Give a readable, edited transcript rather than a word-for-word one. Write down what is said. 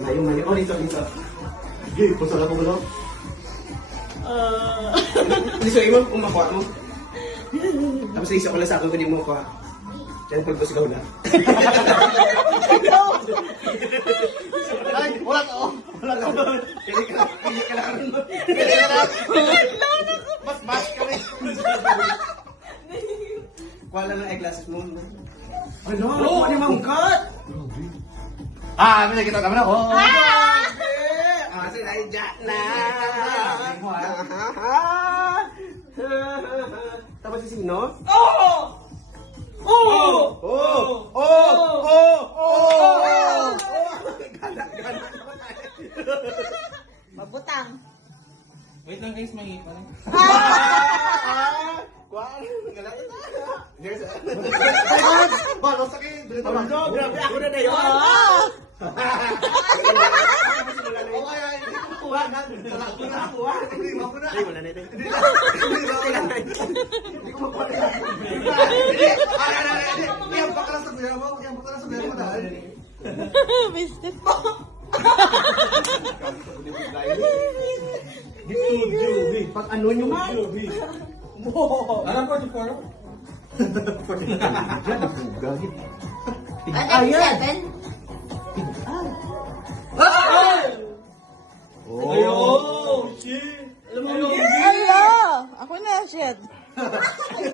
Mayo. Oh, dito. Sige, puso lang ko mo. Lisuin mo, kung makuha mo. Tapos isa ko lang sa akin kung di mo makuha. Diyan pagpasigaw na. Ay, wala ka. Kaya ka na karoon mo. Mas kami. Kuha lang ng eyeglasses mo. Ano? Ano yung mangkat? May nakita naman ako. Sinadya na. Tapos si sino? Mabutang. Wait lang guys, may pa lang. Balo sakit. Grabe ako na na yun. Biscuit po. Pag ano nyo man? Alam ko, di ko alam. Ayan. Oh, shit! Hello! Ako na, shit.